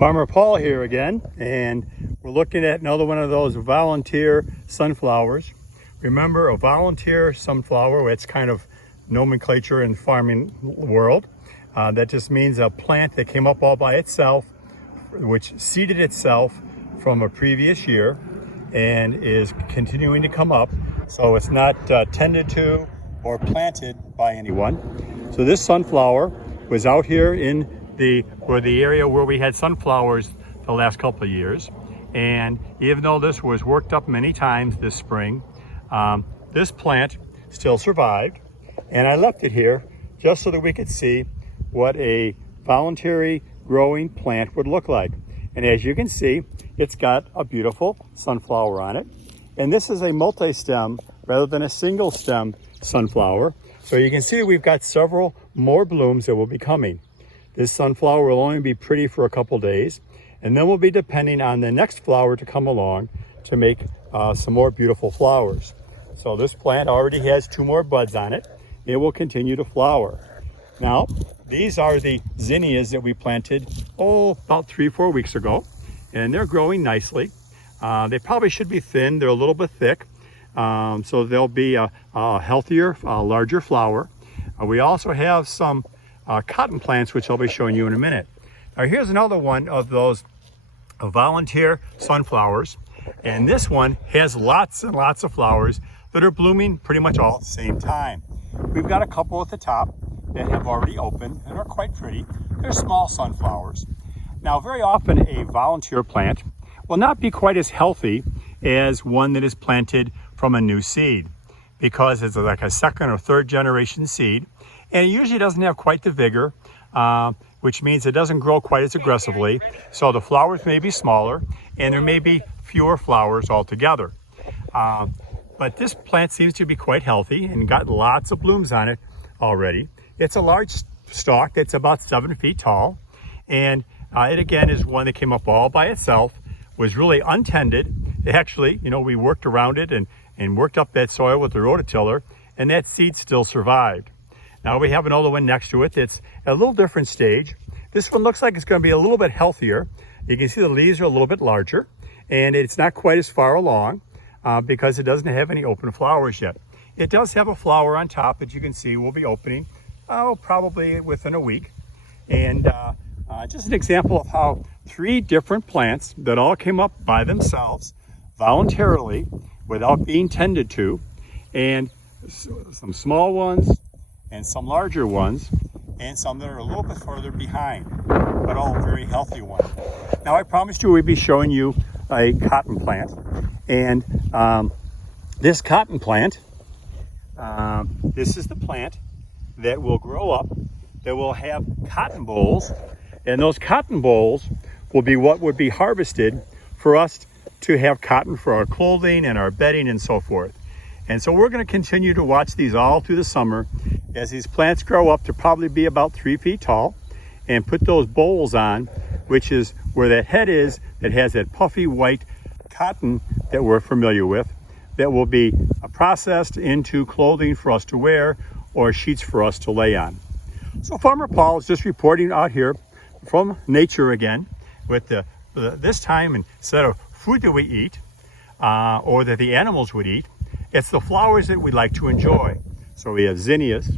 Farmer Paul here again, and we're looking at another one of those volunteer sunflowers. Remember, a volunteer sunflower, it's kind of nomenclature in farming world. That just means a plant that came up all by itself, which seeded itself from a previous year and is continuing to come up. So it's not tended to or planted by anyone. So this sunflower was out here in the area where we had sunflowers the last couple of years, and even though this was worked up many times this spring, this plant still survived, and I left it here just so that we could see what a voluntary growing plant would look like. And as you can see, it's got a beautiful sunflower on it, and this is a multi-stem rather than a single stem sunflower. So you can see that we've got several more blooms that will be coming. This sunflower will only be pretty for a couple days, and then we'll be depending on the next flower to come along to make some more beautiful flowers. So this plant already has 2 more buds on it. It will continue to flower. Now, these are the zinnias that we planted, about 3-4 weeks ago, and they're growing nicely. They probably should be thin. They're a little bit thick, so they'll be a healthier, larger flower. We also have some cotton plants, which I'll be showing you in a minute. Now here's another one of those volunteer sunflowers, and this one has lots and lots of flowers that are blooming pretty much all at the same time. We've got a couple at the top that have already opened and are quite pretty. They're small sunflowers. Now very often a volunteer plant will not be quite as healthy as one that is planted from a new seed, because it's like a second or third generation seed, and it usually doesn't have quite the vigor, which means it doesn't grow quite as aggressively. So the flowers may be smaller, and there may be fewer flowers altogether. But this plant seems to be quite healthy and got lots of blooms on it already. It's a large stalk that's about 7 feet tall, and it again is one that came up all by itself, was really untended. Actually, we worked around it and worked up that soil with the rototiller, and that seed still survived. Now we have another one next to it that's a little different stage. This one looks like it's going to be a little bit healthier. You can see the leaves are a little bit larger, and it's not quite as far along because it doesn't have any open flowers yet. It does have a flower on top that you can see will be opening probably within a week. And just an example of how 3 different plants that all came up by themselves voluntarily without being tended to, and some small ones and some larger ones, and some that are a little bit further behind, but all very healthy ones. Now I promised you we'd be showing you a cotton plant, and this cotton plant, this is the plant that will grow up, that will have cotton bolls, and those cotton bolls will be what would be harvested for us to have cotton for our clothing and our bedding and so forth. And so we're going to continue to watch these all through the summer as these plants grow up to probably be about 3 feet tall, and put those bolls on, which is where that head is that has that puffy white cotton that we're familiar with, that will be processed into clothing for us to wear or sheets for us to lay on. So Farmer Paul is just reporting out here from nature again with this time, instead of food that we eat or that the animals would eat, it's the flowers that we like to enjoy. So we have zinnias,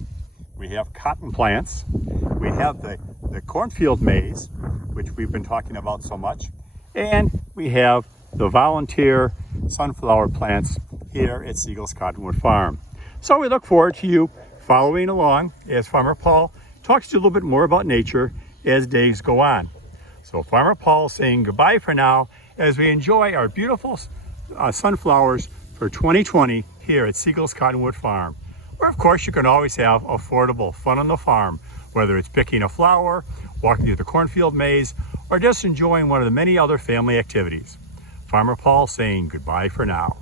we have cotton plants, we have the cornfield maize, which we've been talking about so much, and we have the volunteer sunflower plants here at Siegel's Cottonwood Farm. So we look forward to you following along as Farmer Paul talks to you a little bit more about nature as days go on. So Farmer Paul saying goodbye for now as we enjoy our beautiful sunflowers for 2020 here at Siegel's Cottonwood Farm, where of course you can always have affordable fun on the farm, whether it's picking a flower, walking through the cornfield maze, or just enjoying one of the many other family activities. Farmer Paul saying goodbye for now.